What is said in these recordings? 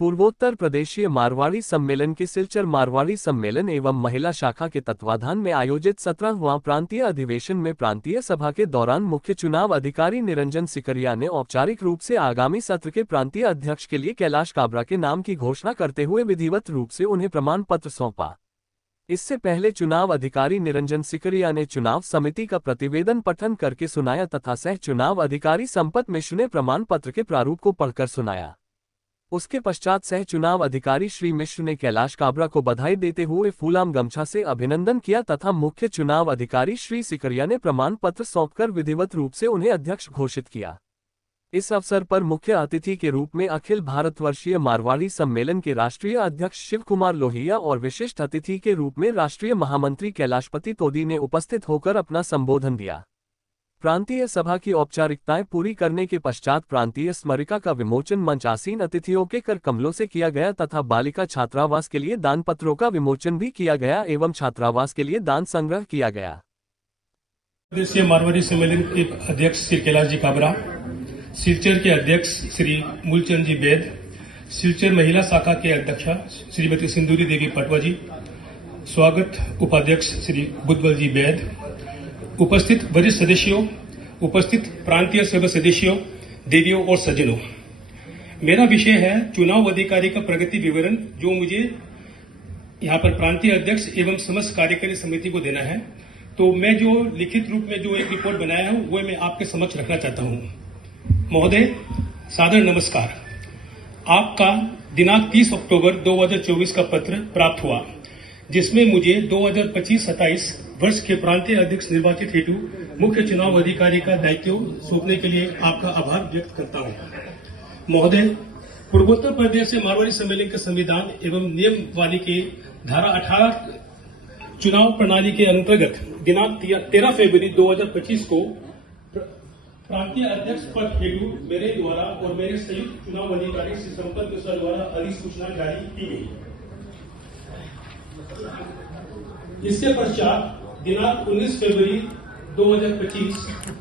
पूर्वोत्तर प्रदेशीय मारवाड़ी सम्मेलन के सिलचर मारवाड़ी सम्मेलन एवं महिला शाखा के तत्वाधान में आयोजित 17वां प्रांतीय अधिवेशन में प्रांतीय सभा के दौरान मुख्य चुनाव अधिकारी निरंजन सिकरिया ने औपचारिक रूप से आगामी सत्र के प्रांतीय अध्यक्ष के लिए कैलाश काबरा के नाम की घोषणा करते हुए विधिवत रूप से उन्हें प्रमाण पत्र सौंपा। इससे पहले चुनाव अधिकारी निरंजन सिकरिया ने चुनाव समिति का प्रतिवेदन पठन करके सुनाया तथा सह चुनाव अधिकारी संपत मिश्र ने प्रमाण पत्र के प्रारूप को पढ़कर सुनाया। उसके पश्चात सह चुनाव अधिकारी श्री मिश्र ने कैलाश काबरा को बधाई देते हुए फूलाम गमछा से अभिनंदन किया तथा मुख्य चुनाव अधिकारी श्री सिकरिया ने प्रमाण पत्र सौंपकर विधिवत रूप से उन्हें अध्यक्ष घोषित किया। इस अवसर पर मुख्य अतिथि के रूप में अखिल भारतवर्षीय मारवाड़ी सम्मेलन के राष्ट्रीय अध्यक्ष शिव कुमार लोहिया और विशिष्ट अतिथि के रूप में राष्ट्रीय महामंत्री कैलाशपति तोदी ने उपस्थित होकर अपना संबोधन दिया। प्रांतीय सभा की औपचारिकताएं पूरी करने के पश्चात प्रांतीय स्मरिका का विमोचन मंच आसीन अतिथियों के कर कमलों से किया गया तथा बालिका छात्रावास के लिए दान पत्रों का विमोचन भी किया गया एवं छात्रावास के लिए दान संग्रह किया गया। प्रदेशीय मारवाड़ी सम्मेलन के अध्यक्ष श्री कैलाश जी काबरा, सिलचर के अध्यक्ष श्री मूलचंद जी बैद, सिलचर महिला शाखा के अध्यक्षा श्रीमती सिंदूरी देवी पटवा जी, स्वागत उपाध्यक्ष श्री बुद्धबल जी बैद, उपस्थित वरिष्ठ सदस्यों, उपस्थित प्रांतीय सभा सदस्यों, देवियों और सज्जनों, मेरा विषय है चुनाव अधिकारी का प्रगति विवरण जो मुझे यहाँ पर प्रांतीय अध्यक्ष एवं समस्त कार्यकारी समिति को देना है। तो मैं जो लिखित रूप में जो एक रिपोर्ट बनाया हूँ वो मैं आपके समक्ष रखना चाहता हूँ। महोदय, सादर नमस्कार। आपका दिनांक 30 अक्टूबर 2024 का पत्र प्राप्त हुआ जिसमें मुझे 2025-27 वर्ष के प्रांतीय अध्यक्ष निर्वाचित हेतु मुख्य चुनाव अधिकारी का दायित्व सौंपने के लिए आपका आभार व्यक्त करता हूं। महोदय, पूर्वोत्तर प्रदेश से मारवाड़ी सम्मेलन के संविधान एवं नियमावली के धारा 18 चुनाव प्रणाली के अंतर्गत दिनांक 13 फरवरी 2025 को प्रांतीय अध्यक्ष पद हेतु मेरे द्वारा और मेरे संयुक्त चुनाव अधिकारी श्री संपत मिश्रा द्वारा अधिसूचना जारी की गई। इसके पश्चात दिनांक 19 फरवरी 2025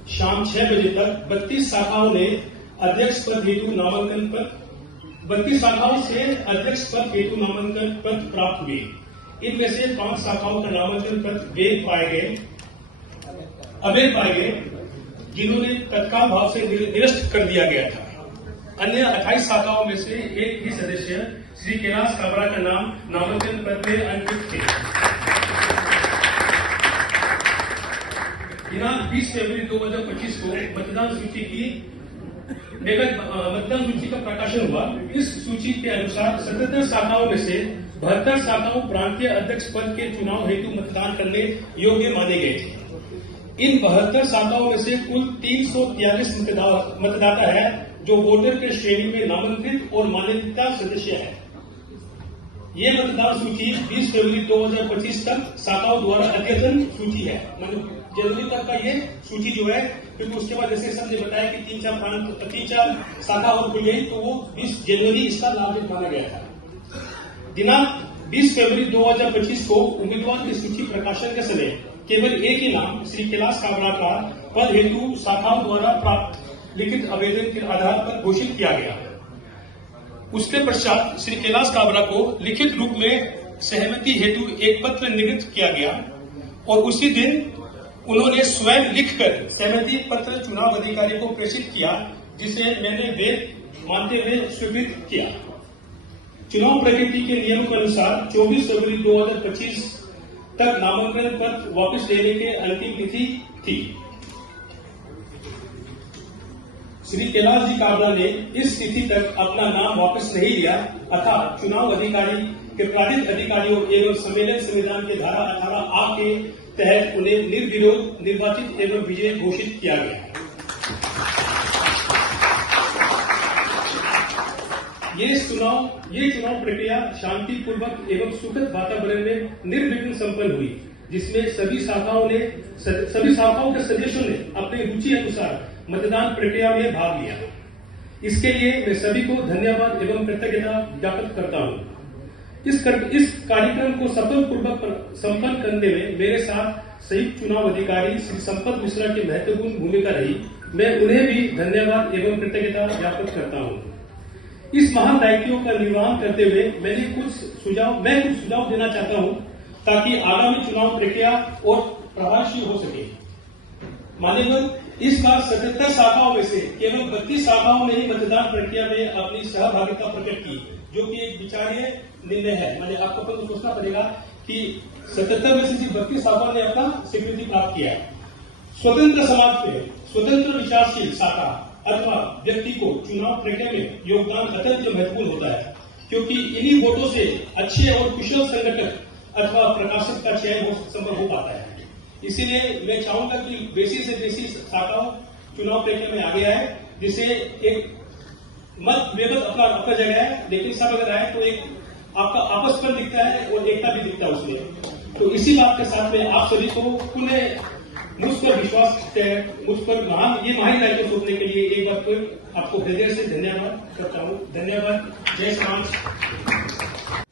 शाम 6 बजे तक 32 शाखाओं ने अध्यक्ष पद हेतु नामांकन पत्र 32 शाखाओं से अध्यक्ष पद हेतु नामांकन पत्र प्राप्त हुए। इनमें से 5 शाखाओं का नामांकन पत्र अवैध पाए गए जिन्होंने तत्काल भाव से निरस्त कर दिया गया था। अन्य 28 शाखाओं में से एक ही सदस्य श्री कैलाश काबरा का नाम नामांकन पत्र में अंकित थे। दिनांक 20 फरवरी 2025 को मतदान सूची का प्रकाशन हुआ। इस सूची के अनुसार 77 शाखाओं में से 72 शाखाओं प्रांतीय अध्यक्ष पद के चुनाव हेतु मतदान करने योग्य माने गए थे। इन 72 शाखाओं में से कुल 343 मतदाता है जो वोटर के श्रेणी में नामांकित और मान्यता सदस्य है। ये मतदान सूची 20 फरवरी 2025 तक शाखाओं द्वारा अद्यतन सूची है। जनवरी तक का ये सूची जो है, क्योंकि उसके बाद जैसे सबने बताया कि 3-4 शाखा और खुल गई तो वो 20 जनवरी इसका लाभ माना गया था। दिनांक 20 फरवरी 2025 को उम्मीदवार की सूची प्रकाशन के समय केवल एक ही नाम श्री कैलाश काबरा का पद हेतु शाखाओं द्वारा प्राप्त लिखित आवेदन के आधार पर घोषित किया गया। उसके पश्चात श्री कैलाश काबरा को लिखित रूप में सहमति हेतु एक पत्र निर्गत किया गया और उसी दिन उन्होंने स्वयं लिखकर सहमति पत्र चुनाव अधिकारी को प्रेषित किया जिसे मैंने वेद मानते हुए स्वीकृत किया। चुनाव प्रकृति के नियम के अनुसार 24 फरवरी 2025 तक नामांकन पत्र वापस लेने के अंतिम तिथि थी। श्री कैलाश जी काबरा ने इस तिथि तक अपना नाम वापस नहीं लिया अर्थात चुनाव अधिकारी के प्राधित अधिकारियों एवं सम्मेलन संविधान के धारा 18A के तहत उन्हें निर्विरोध निर्वाचित एवं विजयी घोषित किया गया। ये चुनाव प्रक्रिया शांतिपूर्वक एवं सुखद वातावरण में निर्विघ्न संपन्न हुई जिसमें सभी शाखाओं के सदस्यों ने अपनी रुचि अनुसार मतदान प्रक्रिया में भाग लिया। इसके लिए मैं सभी को धन्यवाद एवं कृतज्ञता ज्ञापित करता हूँ। इस कार्यक्रम को सफलपूर्वक संपन्न करने में मेरे साथ संयुक्त चुनाव अधिकारी श्री संपत मिश्रा की महत्वपूर्ण भूमिका रही। मैं उन्हें भी धन्यवाद एवं कृतज्ञता ज्ञापित करता हूँ। इस महान दायित्वों का निर्वहन करते हुए मैं कुछ सुझाव देना चाहता हूं ताकि आगामी चुनाव प्रक्रिया और प्रभावशील हो सके। मान्यवर, इस बार 77 शाखाओं में से केवल 32 शाखाओं ने ही मतदान प्रक्रिया में अपनी सहभागिता प्रकट की, जो कि एक विचारणीय निर्णय है। मैंने आपको पहले सोचना पड़ेगा कि 77 में से सिर्फ 32 शाखाओं ने अपना स्वीकृति प्राप्त किया। स्वतंत्र समाज में स्वतंत्र विचारशील शाखा अथवा व्यक्ति को चुनाव प्रक्रिया में योगदान अत्यंत महत्वपूर्ण होता है, क्योंकि इन्हीं वोटों से अच्छे और कुशल संगठक अथवा प्रकाशक का चयन संभव हो पाता है। इसीलिए मैं चाहूंगा कि बेसी से बेसी शाखाओं चुनाव प्रक्रिया में आगे आए, जिससे एक मत व्यगत अपना जगह है, लेकिन सब अगर आए तो एक आपका आपसपन दिखता है और एकता भी दिखता है उसमें। तो इसी बात के साथ में आप सभी को पुनः मुझ पर विश्वास है, मुझ पर ये महान दायित्व सौंपने के लिए एक बार फिर आपको हृदय से धन्यवाद करता हूँ। धन्यवाद। जय श्री राम।